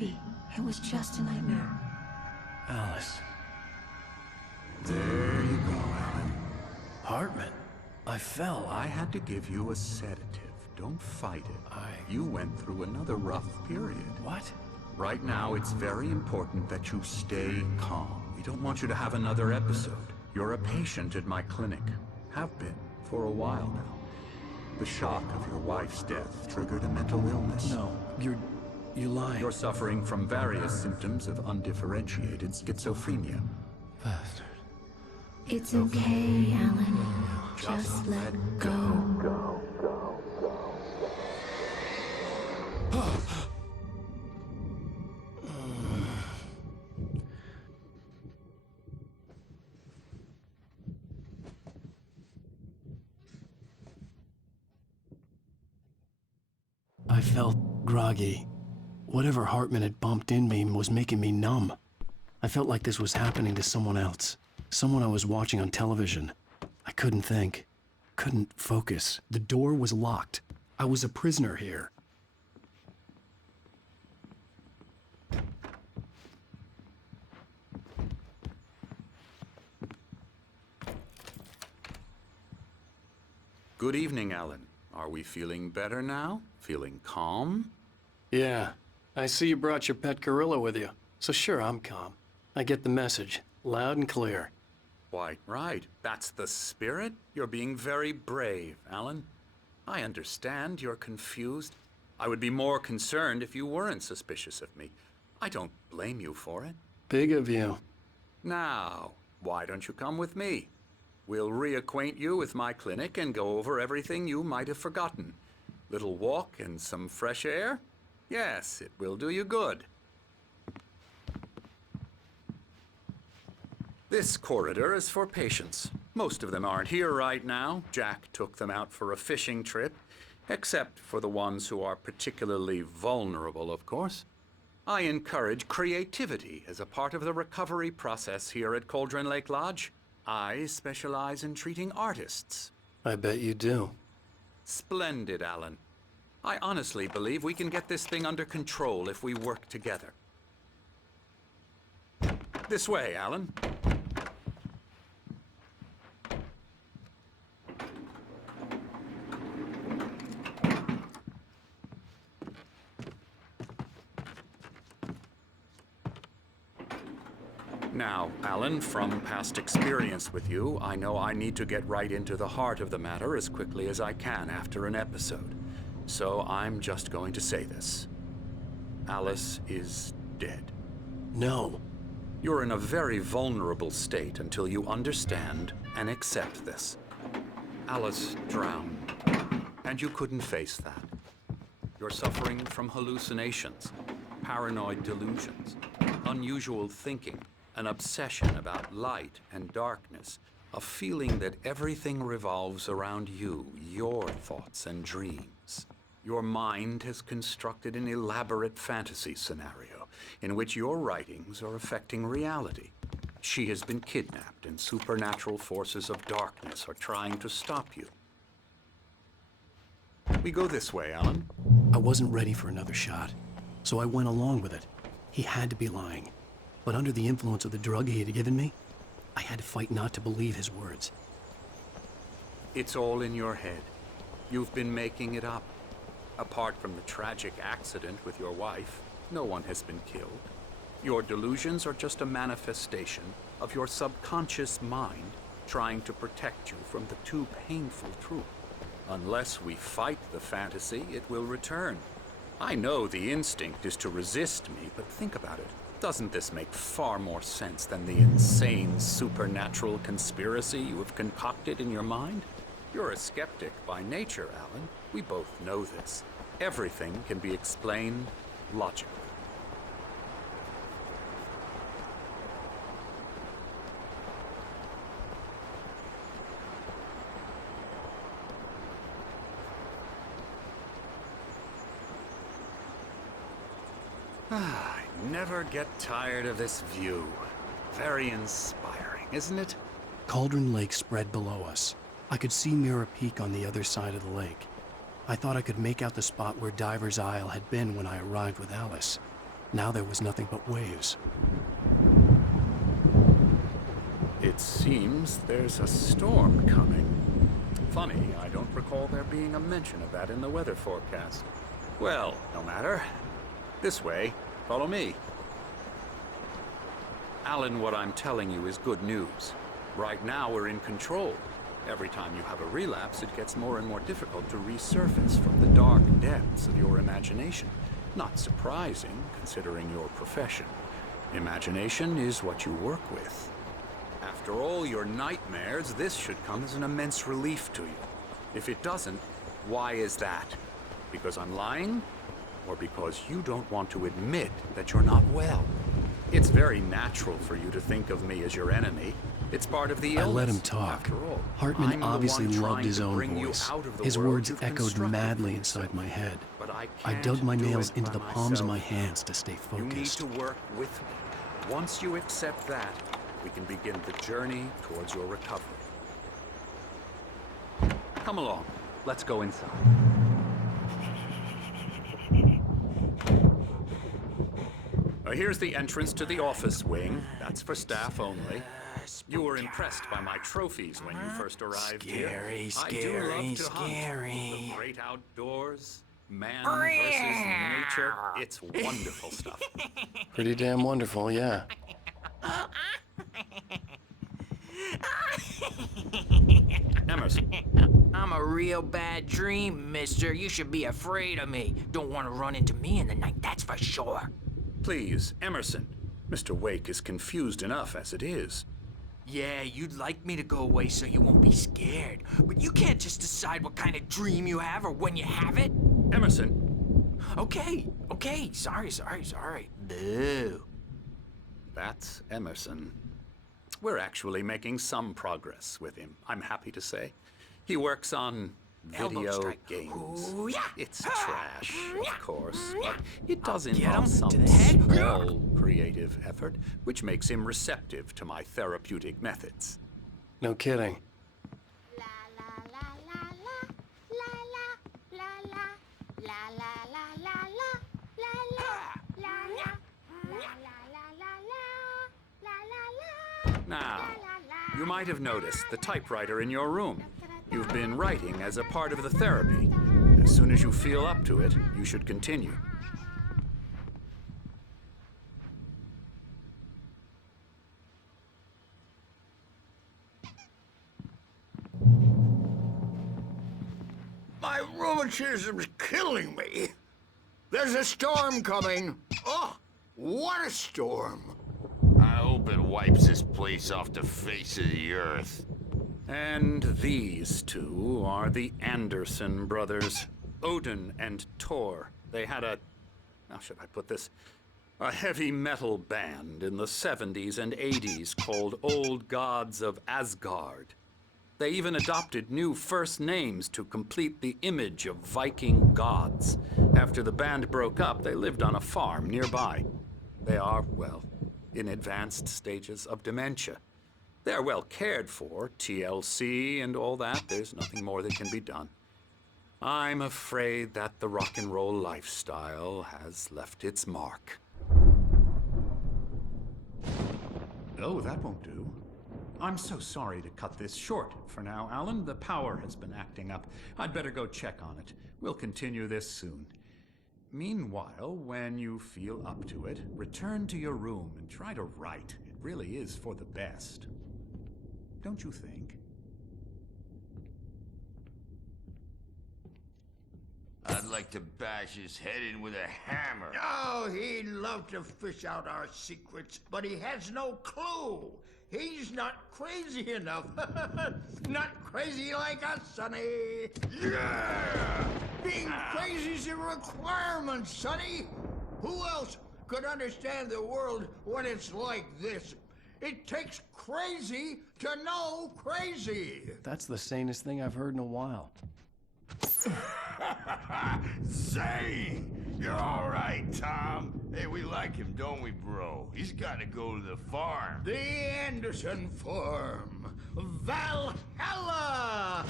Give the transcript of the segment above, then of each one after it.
Maybe it was just a nightmare. Alice. There you go, Alan. Hartman. I fell. I had to give you a sedative. Don't fight it. You went through another rough period. What? Right now, it's very important that you stay calm. We don't want you to have another episode. You're a patient at my clinic. Have been for a while now. The shock of your wife's death triggered a mental illness. No, you're lying. You're suffering from various symptoms of undifferentiated schizophrenia. Bastard. It's okay, Alan. Just let go. I felt groggy. Whatever Hartman had bumped in me was making me numb. I felt like this was happening to someone else. Someone I was watching on television. I couldn't think. Couldn't focus. The door was locked. I was a prisoner here. Good evening, Alan. Are we feeling better now? Feeling calm? Yeah. I see you brought your pet gorilla with you. So sure, I'm calm. I get the message. Loud and clear. Why, right. That's the spirit. You're being very brave, Alan. I understand you're confused. I would be more concerned if you weren't suspicious of me. I don't blame you for it. Big of you. Now, why don't you come with me? We'll reacquaint you with my clinic and go over everything you might have forgotten. Little walk and some fresh air? Yes, it will do you good. This corridor is for patients. Most of them aren't here right now. Jack took them out for a fishing trip, except for the ones who are particularly vulnerable, of course. I encourage creativity as a part of the recovery process here at Cauldron Lake Lodge. I specialize in treating artists. I bet you do. Splendid, Alan. I honestly believe we can get this thing under control if we work together. This way, Alan. Now, Alan, from past experience with you, I know I need to get right into the heart of the matter as quickly as I can after an episode. So I'm just going to say this. Alice is dead. No. You're in a very vulnerable state until you understand and accept this. Alice drowned, and you couldn't face that. You're suffering from hallucinations, paranoid delusions, unusual thinking, an obsession about light and darkness, a feeling that everything revolves around you, your thoughts and dreams. Your mind has constructed an elaborate fantasy scenario in which your writings are affecting reality. She has been kidnapped and supernatural forces of darkness are trying to stop you. We go this way, Alan. I wasn't ready for another shot, so I went along with it. He had to be lying. But under the influence of the drug he had given me, I had to fight not to believe his words. It's all in your head. You've been making it up. Apart from the tragic accident with your wife, no one has been killed. Your delusions are just a manifestation of your subconscious mind trying to protect you from the too painful truth. Unless we fight the fantasy, it will return. I know the instinct is to resist me, but think about it. Doesn't this make far more sense than the insane supernatural conspiracy you have concocted in your mind? You're a skeptic by nature, Alan. We both know this. Everything can be explained logically. I never get tired of this view. Very inspiring, isn't it? Cauldron Lake spread below us. I could see Mirror Peak on the other side of the lake. I thought I could make out the spot where Diver's Isle had been when I arrived with Alice. Now there was nothing but waves. It seems there's a storm coming. Funny, I don't recall there being a mention of that in the weather forecast. Well, no matter. This way. Follow me. Alan, what I'm telling you is good news. Right now we're in control. Every time you have a relapse, it gets more and more difficult to resurface from the dark depths of your imagination. Not surprising, considering your profession. Imagination is what you work with. After all your nightmares, this should come as an immense relief to you. If it doesn't, why is that? Because I'm lying? Or because you don't want to admit that you're not well? It's very natural for you to think of me as your enemy. It's part of the illness. I let him talk. After all, Hartman I'm the obviously one loved trying his to own bring you voice. out of the His world words you've echoed constructed madly for inside yourself. my head. But I I can't dug my do nails it into by the palms of my myself. hands to stay You need focused. to work with me. Once you accept that, we can begin the journey towards your recovery. Come along. Let's go inside. Here's the entrance to the office wing. That's for staff only. You were impressed by my trophies when you first arrived here. I do love to hunt. The great outdoors, man versus nature. It's wonderful stuff. Pretty damn wonderful, yeah. Emerson, I'm a real bad dream, mister. You should be afraid of me. Don't want to run into me in the night, that's for sure. please, Emerson. Mr. Wake is confused enough as it is. Yeah, you'd like me to go away so you won't be scared. But you can't just decide what kind of dream you have or when you have it. Emerson, Okay, sorry. Boo. that's Emerson. We're actually making some progress with him, I'm happy to say. He works on Elbow video strike. games. Ooh, yeah. It's trash, of course, but it does Get involve him some to the head. small creative effort, which makes him receptive to my therapeutic methods. No kidding. La la la la la la la la la la la la la la la la la Now, you might have noticed the typewriter in your room. You've been writing as a part of the therapy. As soon as you feel up to it, you should continue. My rheumatism's killing me. There's a storm coming. Oh, what a storm. I hope it wipes this place off the face of the earth. And these two are the Anderson brothers, Odin and Thor. They had how should I put this? A heavy metal band in the 70s and 80s called Old Gods of Asgard. They even adopted new first names to complete the image of Viking gods. After the band broke up, they lived on a farm nearby. They are, well, in advanced stages of dementia. They're well cared for, TLC and all that. There's nothing more that can be done. I'm afraid that the rock and roll lifestyle has left its mark. Oh, that won't do. I'm so sorry to cut this short for now, Alan. The power has been acting up. I'd better go check on it. We'll continue this soon. Meanwhile, when you feel up to it, return to your room and try to write. It really is for the best. Don't you think? I'd like to bash his head in with a hammer. Oh, he'd love to fish out our secrets, but he has no clue. He's not crazy enough. Not crazy like us, Sonny. Yeah! Being crazy's a requirement, Sonny. Who else could understand the world when it's like this? It takes crazy to know crazy. That's the sanest thing I've heard in a while. Zane! You're all right, Tom. Hey, we like him, don't we, bro? He's got to go to the farm. The Anderson Farm. Valhalla!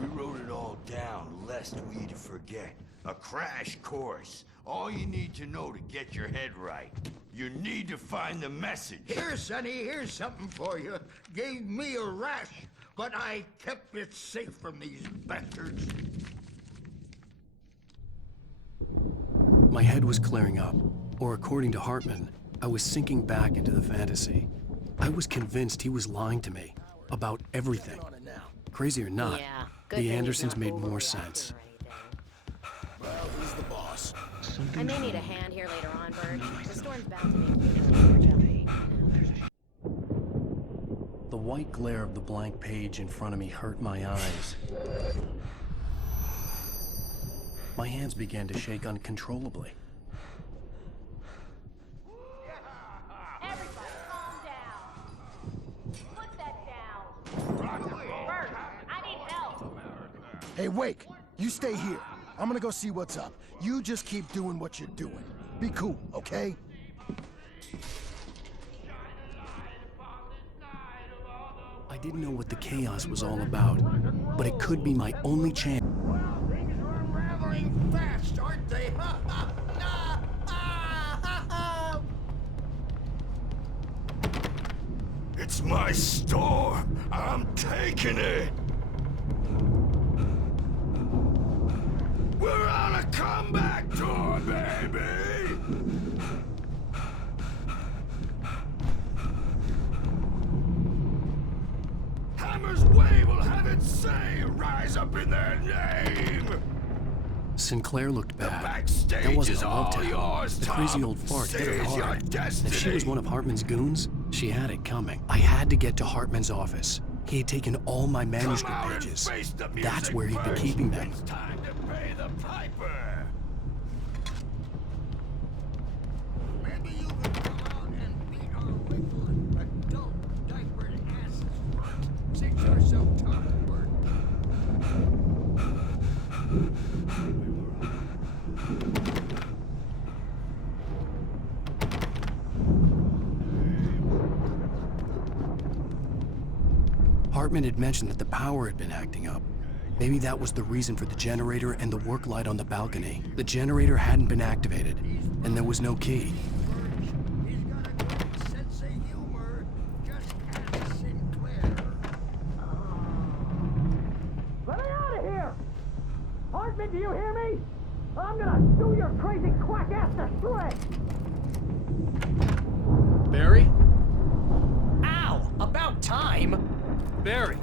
We wrote it all down, lest we forget. A crash course All you need to know to get your head right. You need to find the message. Here, Sonny, here's something for you. Gave me a rash, but I kept it safe from these bastards. My head was clearing up, or according to Hartman, I was sinking back into the fantasy. I was convinced he was lying to me about everything. Crazy or not, Yeah, good the thing he's Andersons not made more overreacting sense. or anything. Well, who's the boss? I may need a hand here later on, Bert. The storm's bound to make you The white glare of the blank page in front of me hurt my eyes. My hands began to shake uncontrollably. Everybody, calm down. Put that down. Bert, I need help. Hey, Wake, you stay here. I'm gonna go see what's up. You just keep doing what you're doing. Be cool, okay? I didn't know what the chaos was all about, but it could be my only chance. Well, things are unraveling fast, aren't they? It's my store. I'm taking it. We're on a comeback tour, baby. Hammer's Way will have its say rise up in their name. Sinclair looked bad. backstage That wasn't is a love all town. yours, The crazy Tom. old fart hit her Seize your hard. destiny. If she was one of Hartman's goons, she had it coming. I had to get to Hartman's office. He had taken all my manuscript Come out and pages. face the That's music where he'd been first. keeping them. It's time to pay the piper. Maybe you could come out and beat our wiggling adult diapered asses first, since you're so tough, Bert. Hartman had mentioned that the power had been acting up. Maybe that was the reason for the generator and the work light on the balcony. The generator hadn't been activated, and there was no key. He's got a great sense of humor, just as Sinclair. Let me out of here! Hartman, do you hear me? I'm gonna sue your crazy quack ass to shreds! Barry? Ow! About time! Barry!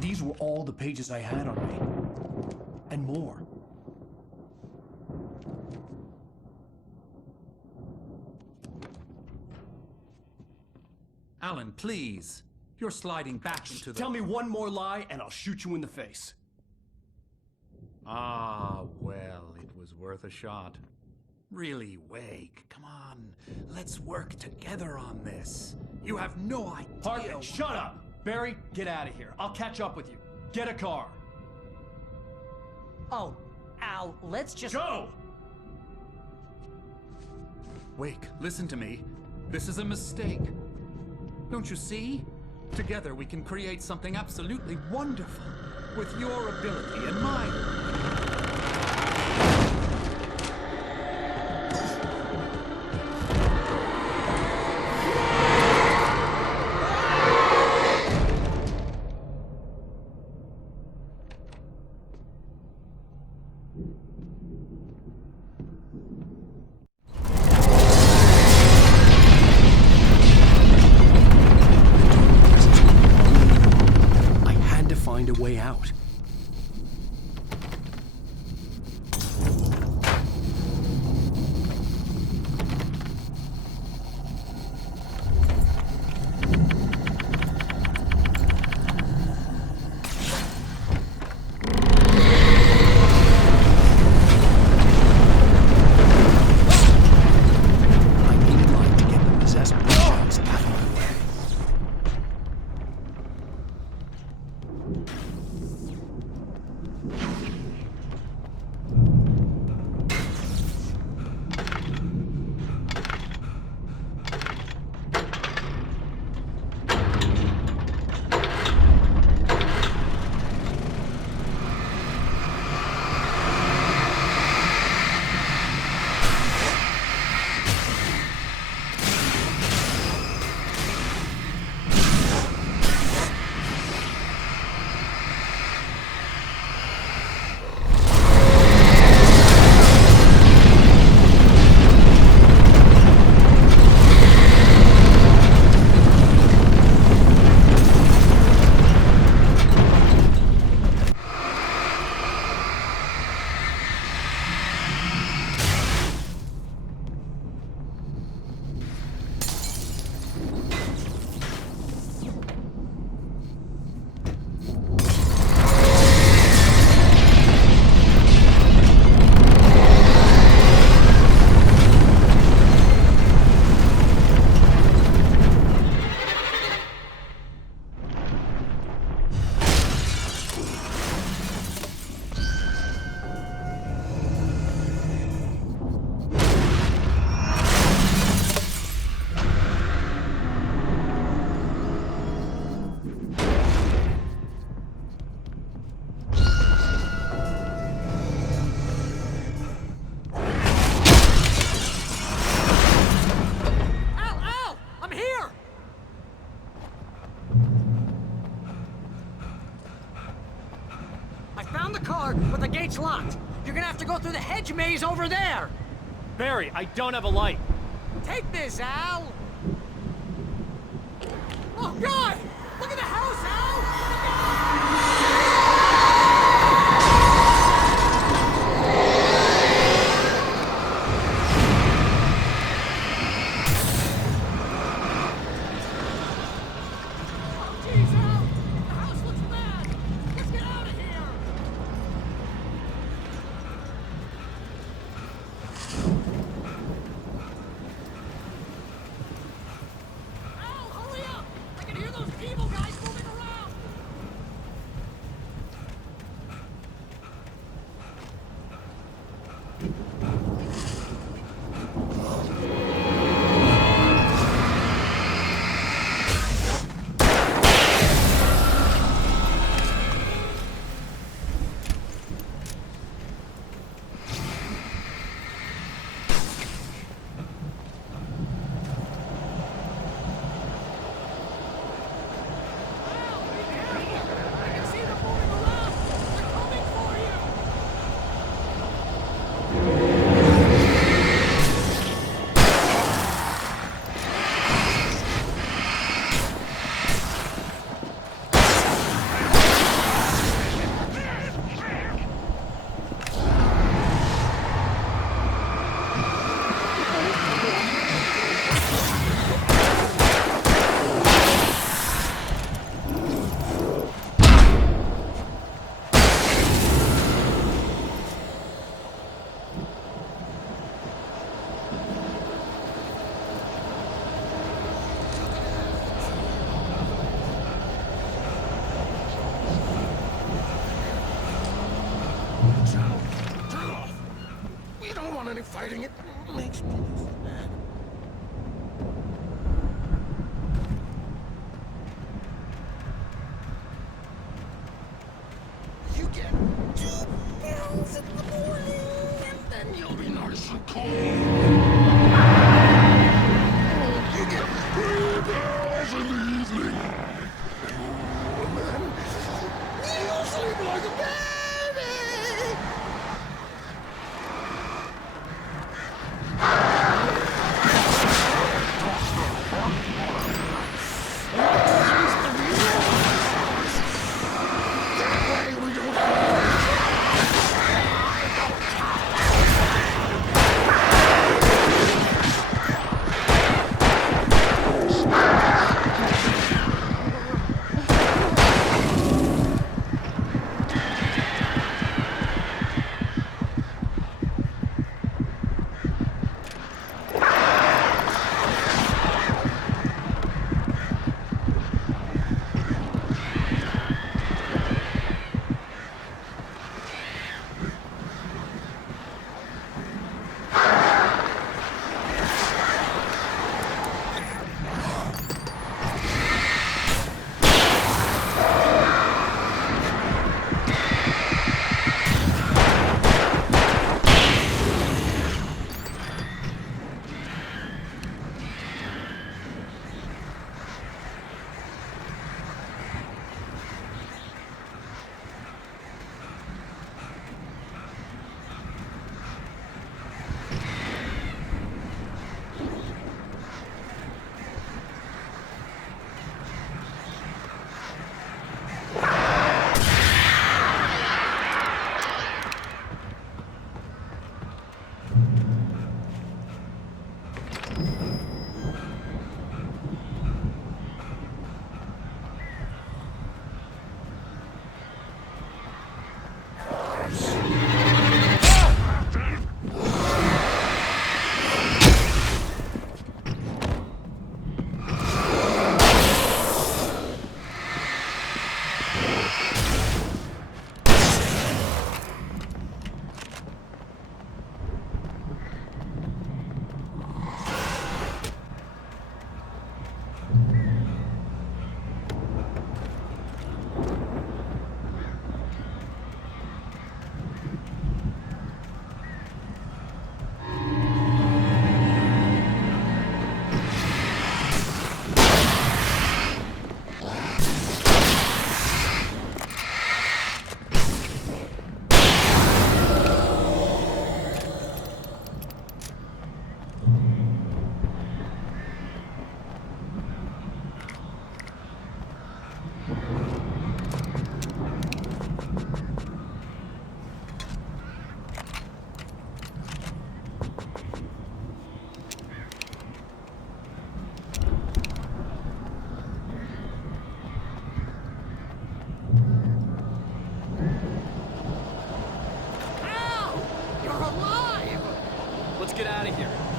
These were all the pages I had on me. And more. Alan, please. You're sliding back into the... Tell me one more lie and I'll shoot you in the face. Ah, well, it was worth a shot. Really, Wake, come on. Let's work together on this. You have no idea... Hartman, shut up! Barry, get out of here. I'll catch up with you. Get a car. Oh, Al, let's just... Go! Wake, listen to me. This is a mistake. Don't you see? Together we can create something absolutely wonderful. With your ability and mine. I had to find a way out. I found the car, but the gate's locked. You're gonna have to go through the hedge maze over there. Barry, I don't have a light. Take this, Al. Oh, God! Look at the house, Al! Jeez, Al! The house looks bad! Let's get out of here! Al, hurry up! I can hear those evil guys moving around! Al, be careful! I can see them moving around! They're coming for you! Turn off. We don't want any fighting. It makes me mad. You get 2 pills in the morning, and then you'll be nice and cold. You get 3 pills in the evening. And then you'll sleep like a baby.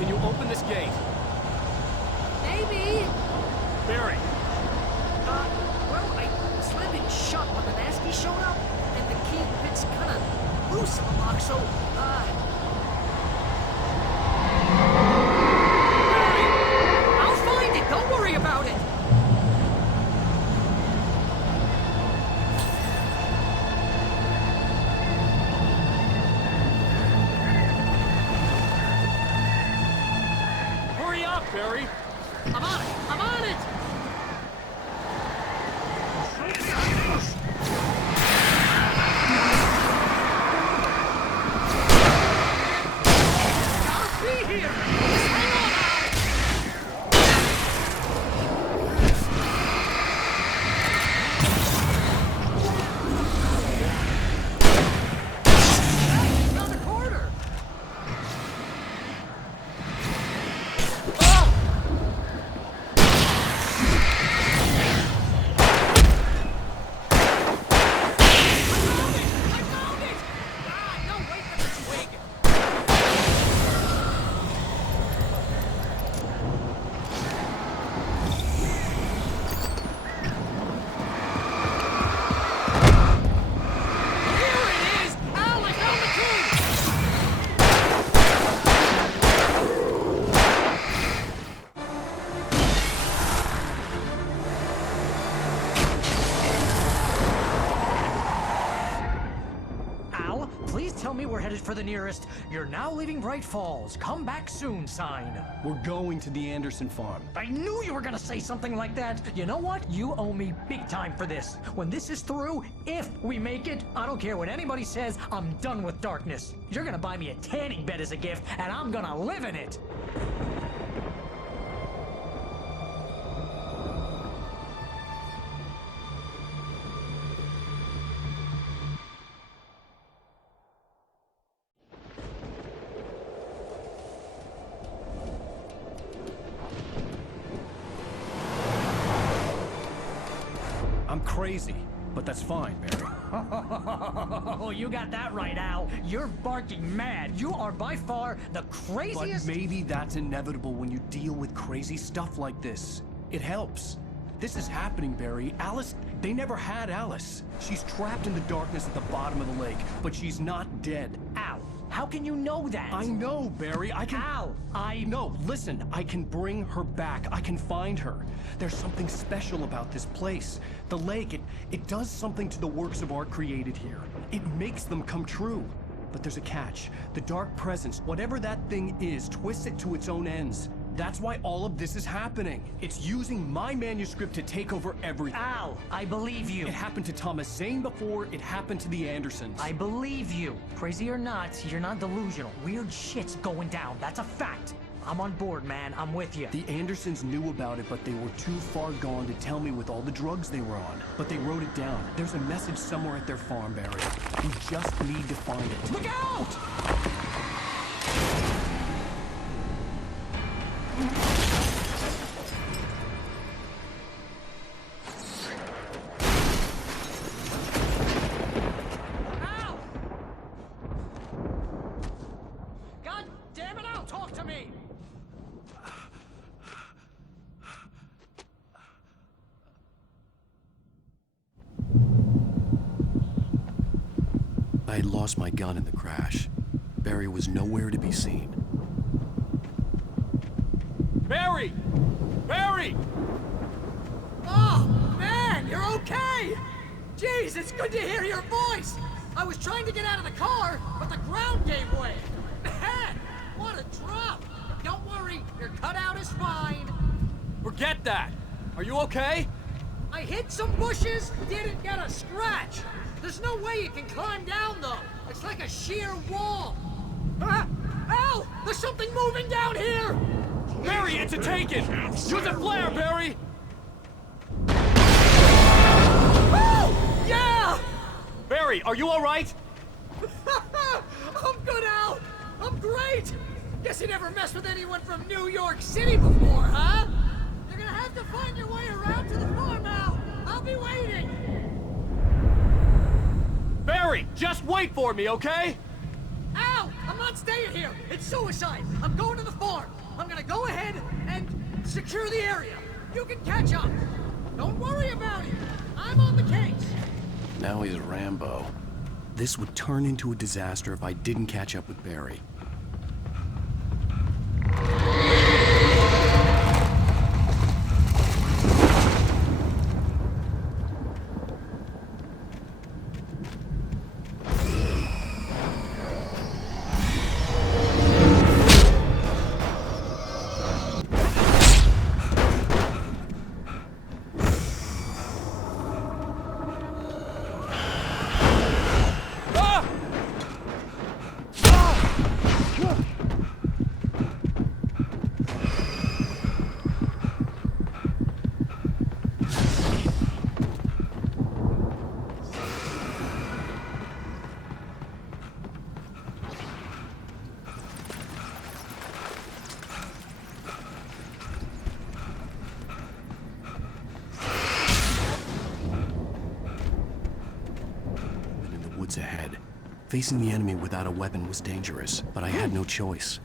can you open this gate? Maybe. Barry, Well, I slammed it shut when the nasty showed up, and the key fits kind of loose in the lock, so, Barry, I'll find it. Don't worry about it. hurry up, Barry. I'm on it. I'm on it. I'll be here. Just hang on, Al. Around the corner. I found it! Ah, no, wait for this twig. Here it is! Al, I found the key! Al, please tell me we're headed for the nearest "You're now leaving Bright Falls. Come back soon" sign. We're going to the Anderson farm. I knew you were gonna say something like that. You know what? You owe me big time for this. When this is through, if we make it, I don't care what anybody says, I'm done with darkness. You're gonna buy me a tanning bed as a gift, and I'm gonna live in it. I'm crazy, but that's fine, Barry. Oh, you got that right, Al. You're barking mad. You are by far the But craziest. maybe that's inevitable when you deal with crazy stuff like this. It helps. This is happening, Barry. Alice, they never had Alice. She's trapped in the darkness at the bottom of the lake, but she's not dead. Al, how can you know that? I know, Barry. I can... Al, No, listen. I can bring her back. I can find her. There's something special about this place. The lake, it does something to the works of art created here. It makes them come true. But there's a catch. The dark presence, whatever that thing is, twists it to its own ends. That's why all of this is happening. It's using my manuscript to take over everything. Al, I believe you. It happened to Thomas Zane before, it happened to the Andersons. I believe you. Crazy or not, you're not delusional. Weird shit's going down. That's a fact. I'm on board, man. I'm with you. The Andersons knew about it, but they were too far gone to tell me with all the drugs they were on. But they wrote it down. There's a message somewhere at their farm, Barry. We just need to find it. Look out! Al! God damn it, Al, talk to me! I had lost my gun in the crash. Barry was nowhere to be seen. Barry! Barry! Oh, man, you're okay! Jeez, it's good to hear your voice! I was trying to get out of the car, but the ground gave way. Man, what a drop! Don't worry, your cutout is fine. Forget that! Are you okay? I hit some bushes, didn't get a scratch. There's no way you can climb down, though. It's like a sheer wall. Ah! Al! There's something moving down here! Barry, it's a taken! Use a flare, Barry! Oh! Yeah! Barry, are you alright? I'm good, Al! I'm great! Guess you never messed with anyone from New York City before, huh? You're gonna have to find your way around to the farm, Al! I'll be waiting! Barry, just wait for me, okay? Al! I'm not staying here. It's suicide. I'm going to the farm. I'm gonna go ahead and secure the area. You can catch up. Don't worry about it. I'm on the case. Now he's Rambo. This would turn into a disaster if I didn't catch up with Barry. Ahead. Facing the enemy without a weapon was dangerous, but I had no choice.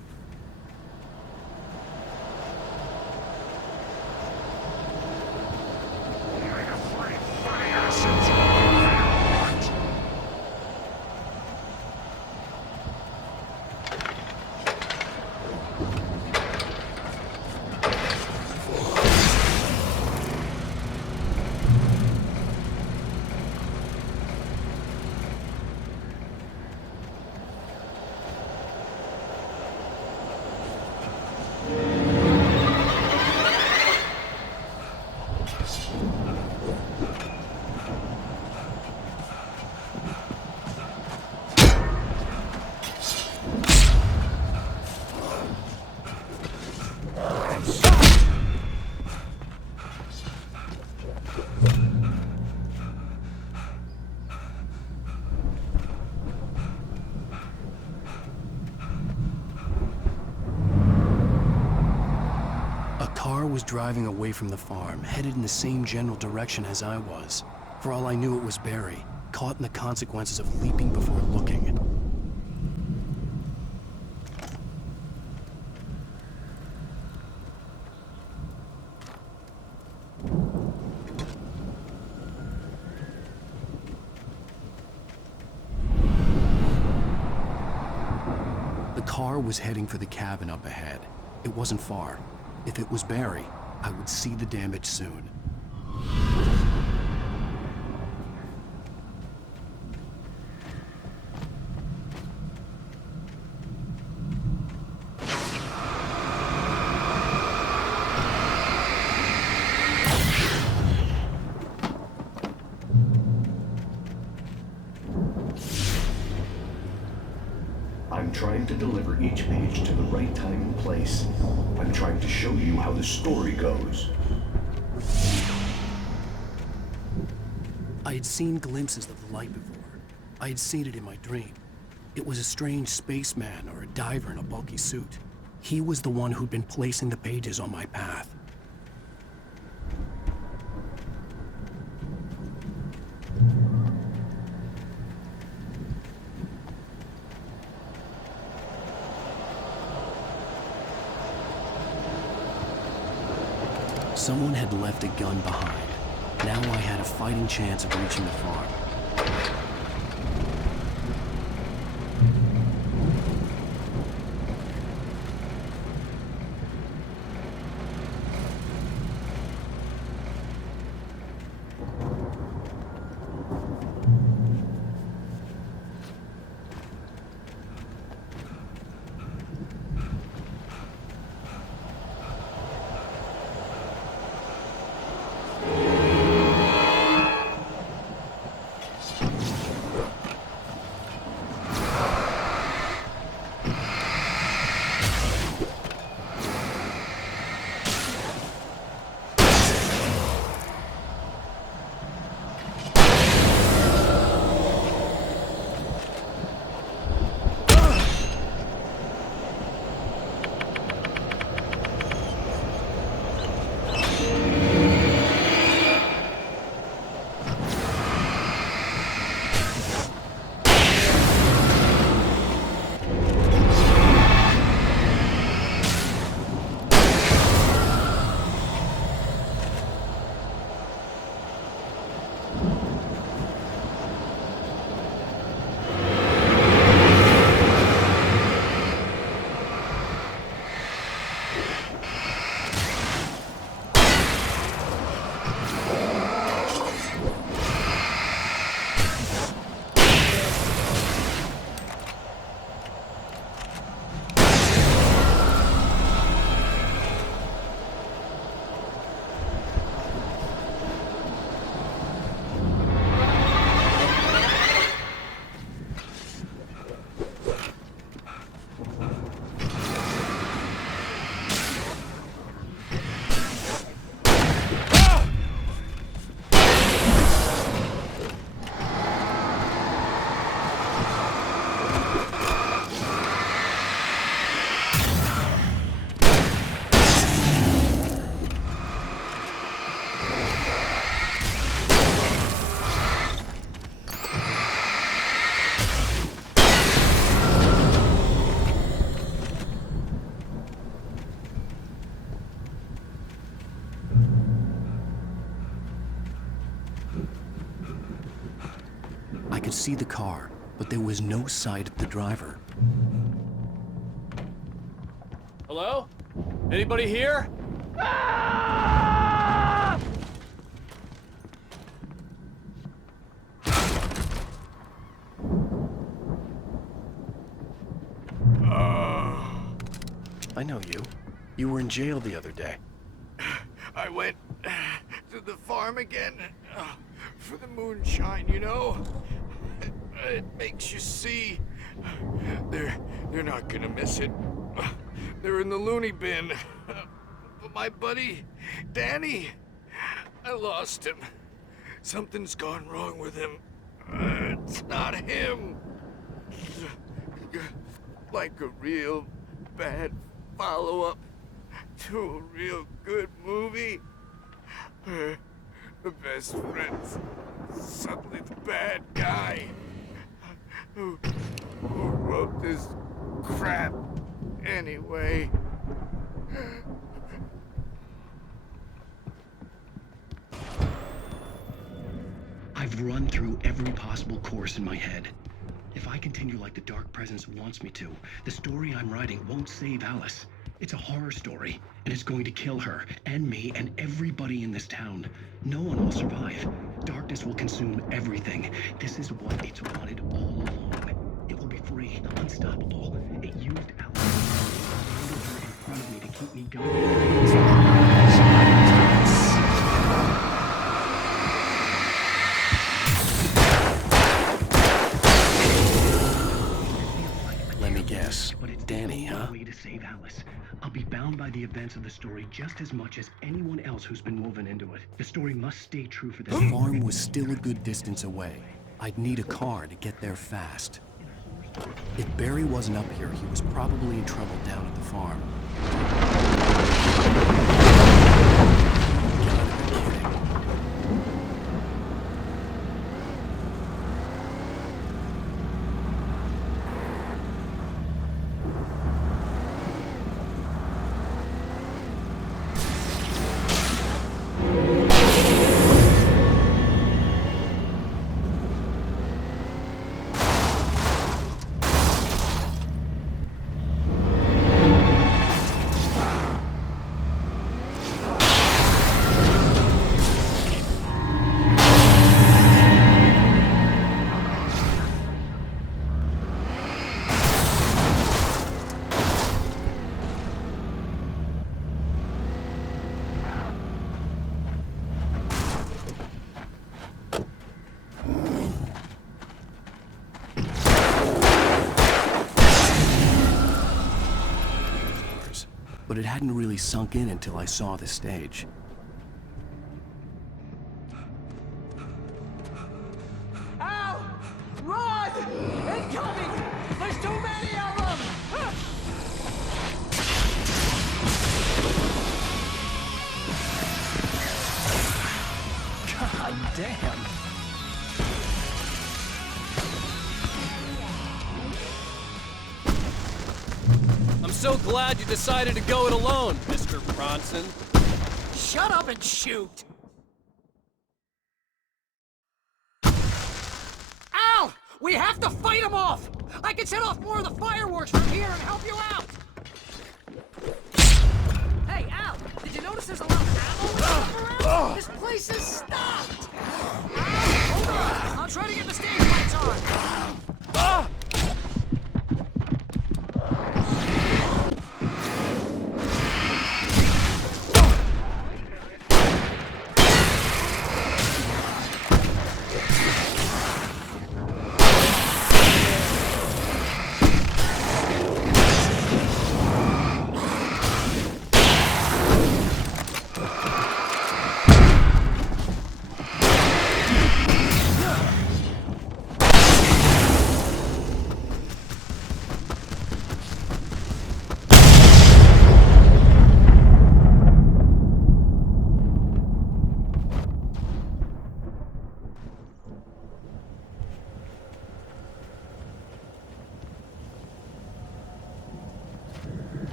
Was driving away from the farm, headed in the same general direction as I was. For all I knew, it was Barry, caught in the consequences of leaping before looking. The car was heading for the cabin up ahead. It wasn't far. If it was Barry, I would see the damage soon. I'm trying to deliver each page to the right time and place. I'm trying to show you how the story goes. I had seen glimpses of the light before. I had seen it in my dream. It was a strange spaceman or a diver in a bulky suit. He was the one who'd been placing the pages on my path. Someone had left a gun behind. Now I had a fighting chance of reaching the farm. see the car, but there was no sight of the driver. Hello? Anybody here? I know you. You were in jail the other day. I went to the farm again for the moonshine, you know? It makes you see. They're not gonna miss it. They're in the loony bin. But my buddy, Danny, I lost him. Something's gone wrong with him. It's not him. Like a real bad follow-up to a real good movie. The best friend's suddenly the bad guy. Who wrote this crap anyway? I've run through every possible course in my head. If I continue like the Dark Presence wants me to, the story I'm writing won't save Alice. It's a horror story, and it's going to kill her, and me, and everybody in this town. No one will survive. Darkness will consume everything. This is what it's wanted all along. It will be free, unstoppable. It used Alice in front of me to keep me going. Yes, but it's Danny, huh? Way to save Alice. I'll be bound by the events of the story just as much as anyone else who's been woven into it. The story must stay true for this. The farm was still a good distance away. I'd need a car to get there fast. If Barry wasn't up here, he was probably in trouble down at the farm. But it hadn't really sunk in until I saw the stage. Ow! Run! Incoming! There's too many of them! God damn! I'm so glad you decided to go it alone, Mr. Bronson. Shut up and shoot! Al! We have to fight them off! I can set off more of the fireworks from here and help you out! Hey, Al! Did you notice there's a lot of ammo around? This place is stopped! Hold on! I'll try to get the stage lights on!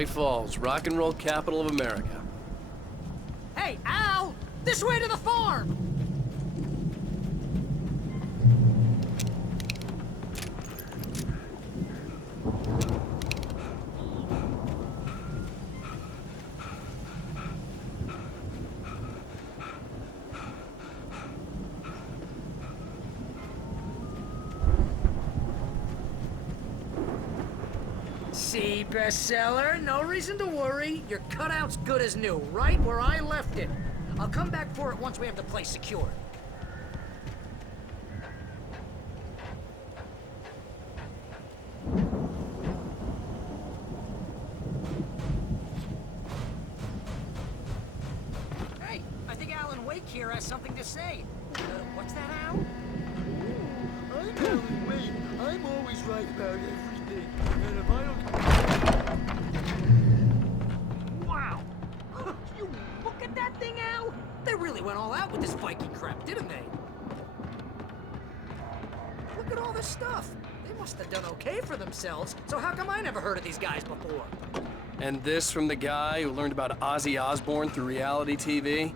White Falls, rock and roll capital of America. Hey, Al! This way to the farm! See, bestseller, no reason to worry. Your cutout's good as new, right where I left it. I'll come back for it once we have the place secured. Hey, I think Alan Wake here has something to say. What's that, Al? I'm Alan Wake. I'm always right about everything. And if I don't... Wow! You look at that thing, Al! They really went all out with this Viking crap, didn't they? Look at all this stuff. They must have done okay for themselves, so how come I never heard of these guys before? And this from the guy who learned about Ozzy Osbourne through reality TV?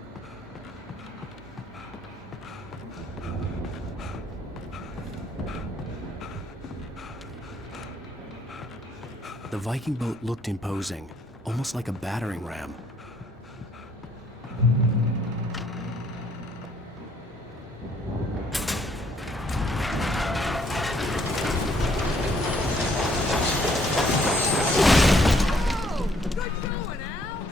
The Viking boat looked imposing, almost like a battering ram. Oh, good going, Al!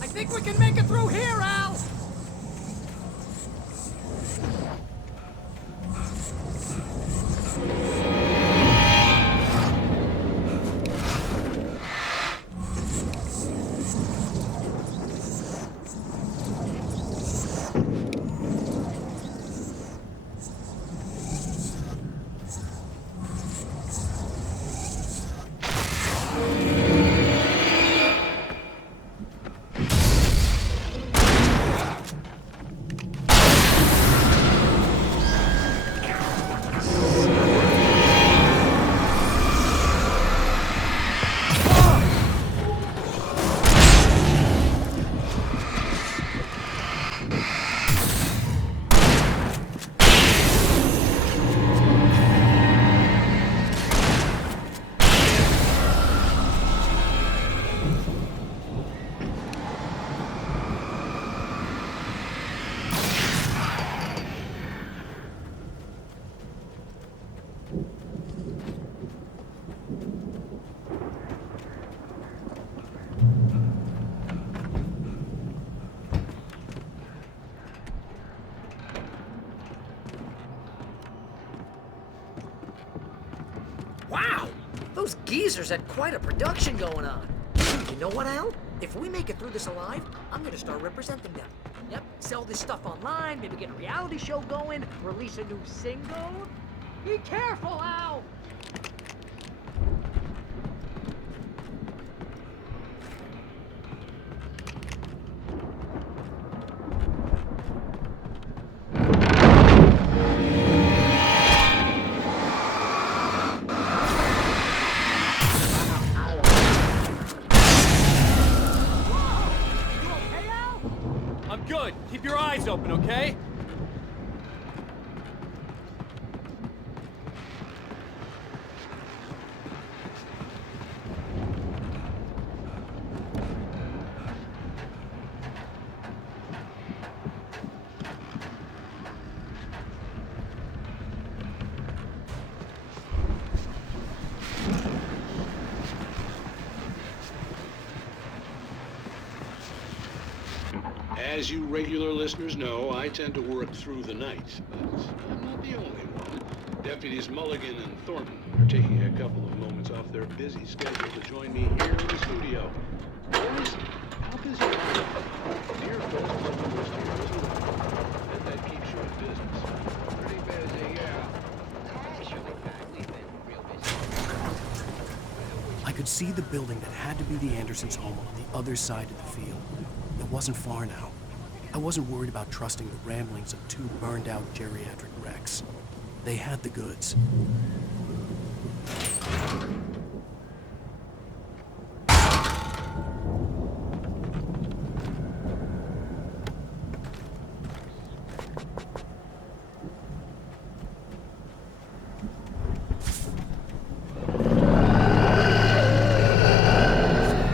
I think we can make it through here, Al! Wow! Those geezers had quite a production going on. You know what, Al? If we make it through this alive, I'm gonna start representing them. Yep, sell this stuff online, maybe get a reality show going, release a new single. Be careful, Al! I'm good. Keep your eyes open, okay? As you regular listeners know, I tend to work through the night, but I'm not the only one. Deputies Mulligan and Thornton are taking a couple of moments off their busy schedule to join me here in the studio. Boys, how busy are you? Dear folks, like the rest of yours, and that keeps you in business. Pretty busy, yeah. I could see the building that had to be the Andersons' home on the other side of the field. It wasn't far now. I wasn't worried about trusting the ramblings of two burned-out geriatric wrecks. They had the goods.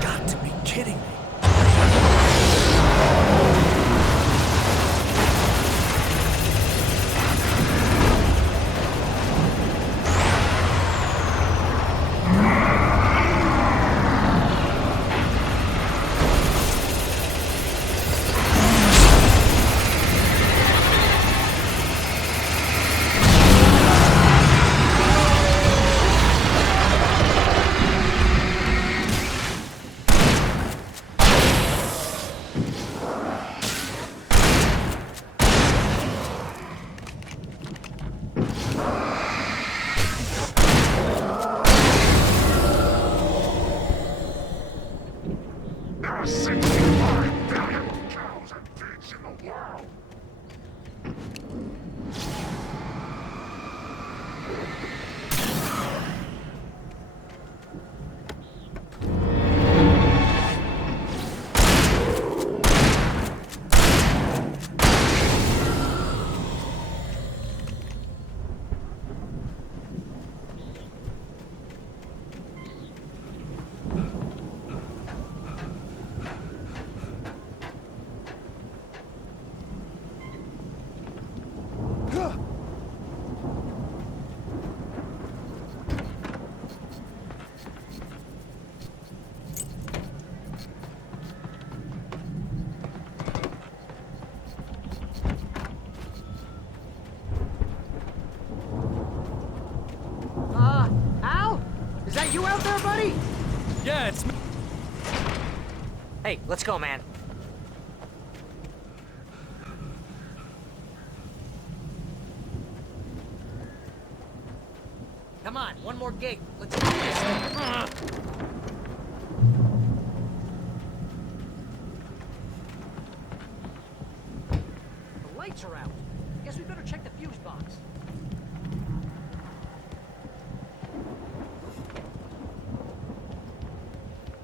Got to be kidding me. There are 65 billion cows and pigs in the world. Al? Is that you out there, buddy? Yeah, it's me. Hey, let's go, man. Come on, one more gig. Let's do this. The lights are out. Guess we better check the fuse box.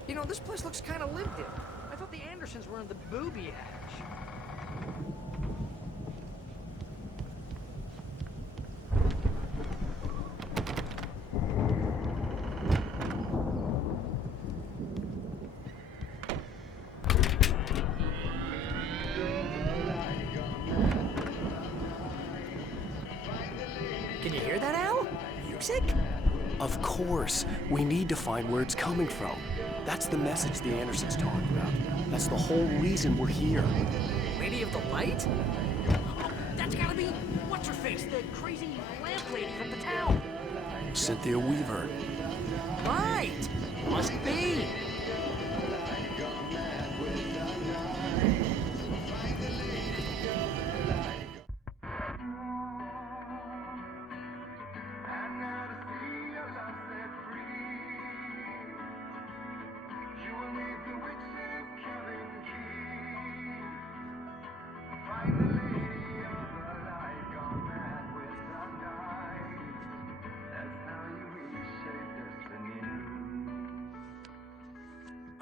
You know, this place looks kind of lived in. I thought the Andersons were in the booby hatch. Can you hear that, Al? Music? Of course. We need to find where it's coming from. That's the message the Andersons talked about. That's the whole reason we're here. Lady of the Light? Oh, that's gotta be what's-her-face, the crazy lamp lady from the town. Cynthia Weaver. Right! Must be.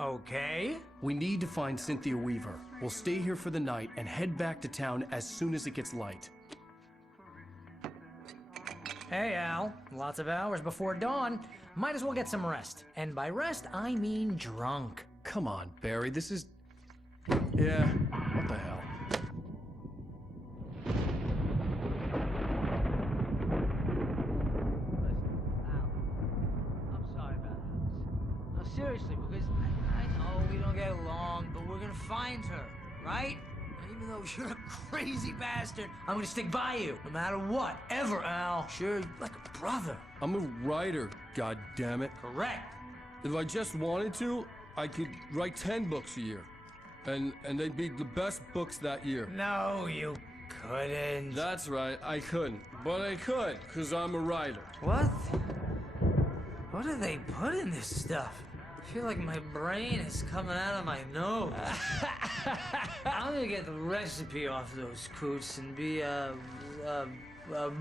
Okay. We need to find Cynthia Weaver. We'll stay here for the night and head back to town as soon as it gets light. Hey, Al. Lots of hours before dawn. Might as well get some rest. And by rest, I mean drunk. Come on, Barry, this is... Yeah, what the hell? I'm sorry about this. No, seriously, because I know we don't get along, but we're gonna find her, right? Even though you're a crazy bastard, I'm gonna stick by you, no matter what, ever, Al. Sure, like a brother. I'm a writer, goddammit. Correct. If I just wanted to, I could write 10 books a year. And they'd be the best books that year. No, you couldn't. That's right, I couldn't. But I could, because I'm a writer. What? What do they put in this stuff? I feel like my brain is coming out of my nose. I'm gonna get the recipe off those coots and be a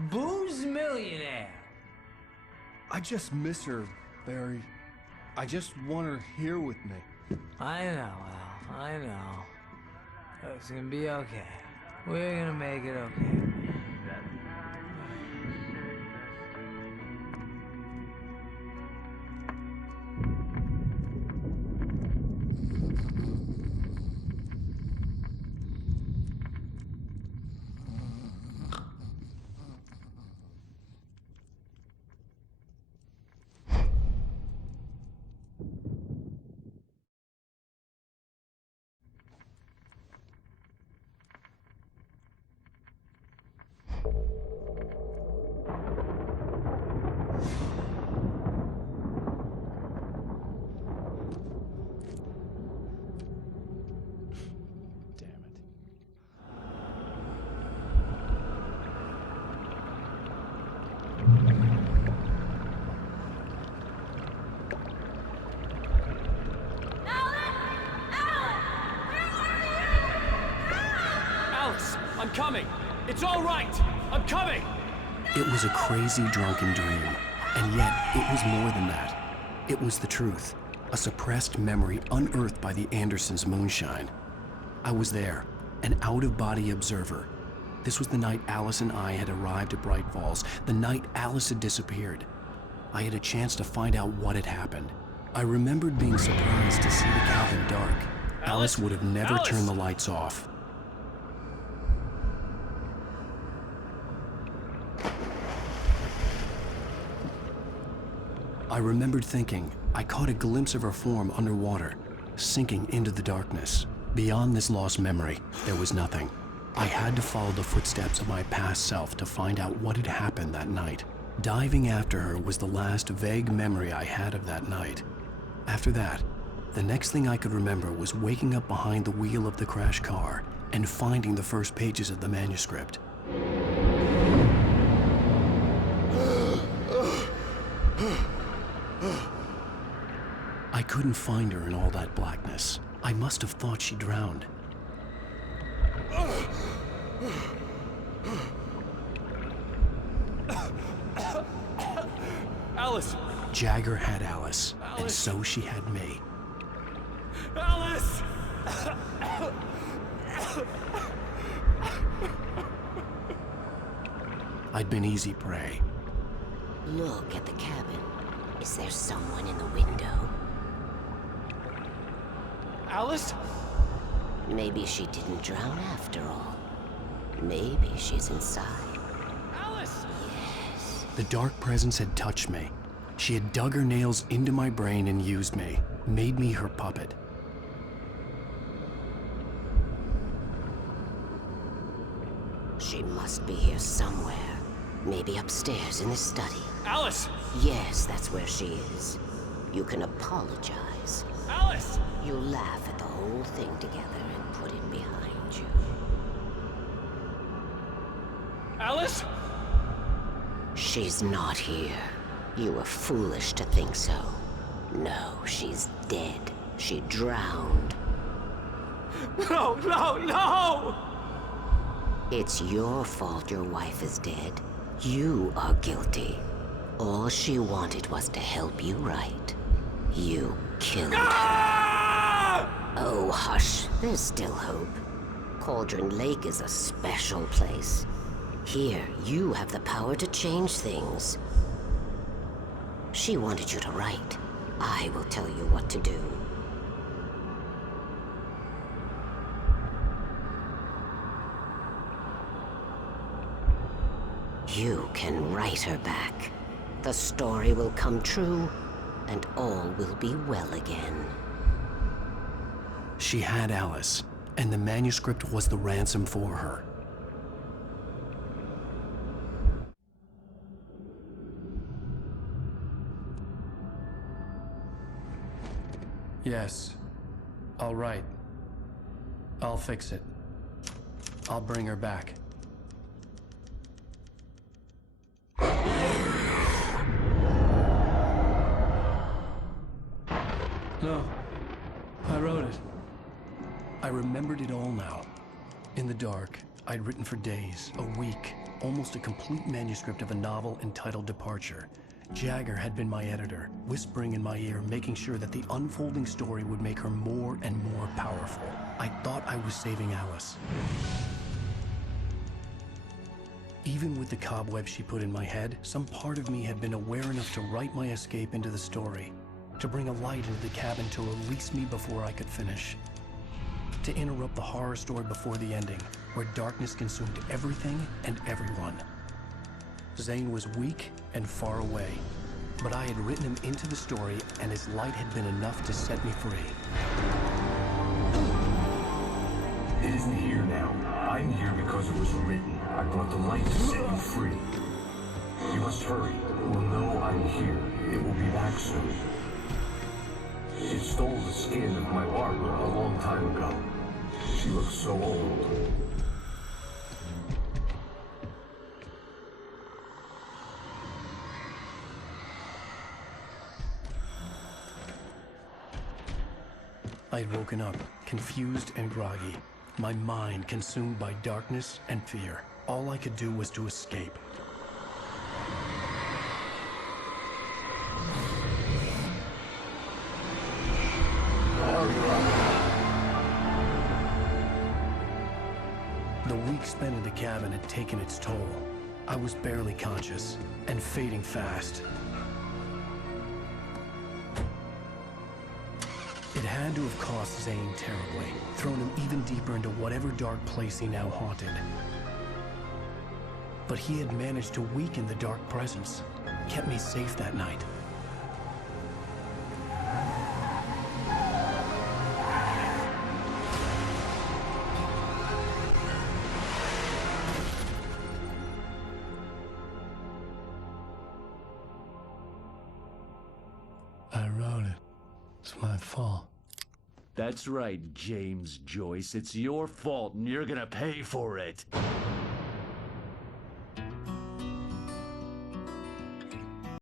booze millionaire. I just miss her, Barry. I just want her here with me. I know, Al. I know. It's gonna be okay. We're gonna make it okay. I'm coming! It's all right! I'm coming! It was a crazy, drunken dream, and yet it was more than that. It was the truth, a suppressed memory unearthed by the Andersons' moonshine. I was there, an out-of-body observer. This was the night Alice and I had arrived at Bright Falls, the night Alice had disappeared. I had a chance to find out what had happened. I remembered being surprised to see the cabin dark. Alice would have never turned the lights off. I remembered thinking I caught a glimpse of her form underwater, sinking into the darkness. Beyond this lost memory, there was nothing. I had to follow the footsteps of my past self to find out what had happened that night. Diving after her was the last vague memory I had of that night. After that, the next thing I could remember was waking up behind the wheel of the crashed car and finding the first pages of the manuscript. I couldn't find her in all that blackness. I must have thought she drowned. Alice! Jagger had Alice, and so she had me. Alice! I'd been easy prey. Look at the cabin. Is there someone in the window? Alice? Maybe she didn't drown after all. Maybe she's inside. Alice! Yes. The dark presence had touched me. She had dug her nails into my brain and used me, made me her puppet. She must be here somewhere. Maybe upstairs in the study. Alice! Yes, that's where she is. You can apologize. Alice! You laugh at the whole thing together and put it behind you. Alice? She's not here. You were foolish to think so. No, she's dead. She drowned. No, no, no! It's your fault your wife is dead. You are guilty. All she wanted was to help you right. You killed her. Oh, hush. There's still hope. Cauldron Lake is a special place. Here, you have the power to change things. She wanted you to write. I will tell you what to do. You can write her back. The story will come true, and all will be well again. She had Alice, and the manuscript was the ransom for her. Yes. All right. I'll fix it. I'll bring her back. No. I wrote it. I remembered it all now. In the dark, I'd written for days, a week, almost a complete manuscript of a novel entitled Departure. Jagger had been my editor, whispering in my ear, making sure that the unfolding story would make her more and more powerful. I thought I was saving Alice. Even with the cobwebs she put in my head, some part of me had been aware enough to write my escape into the story, to bring a light into the cabin to release me before I could finish, to interrupt the horror story before the ending, where darkness consumed everything and everyone. Zane was weak and far away, but I had written him into the story, and his light had been enough to set me free. It isn't here now. I'm here because it was written. I brought the light to set you free. You must hurry. It will know I'm here. It will be back soon. It stole the skin of my Barbara a long time ago. She looks so old. I'd woken up, confused and groggy, my mind consumed by darkness and fear. All I could do was to escape. The week spent in the cabin had taken its toll. I was barely conscious, and fading fast. It had to have cost Zane terribly, thrown him even deeper into whatever dark place he now haunted. But he had managed to weaken the dark presence, kept me safe that night. I wrote it. It's my fault. That's right, James Joyce. It's your fault, and you're gonna pay for it.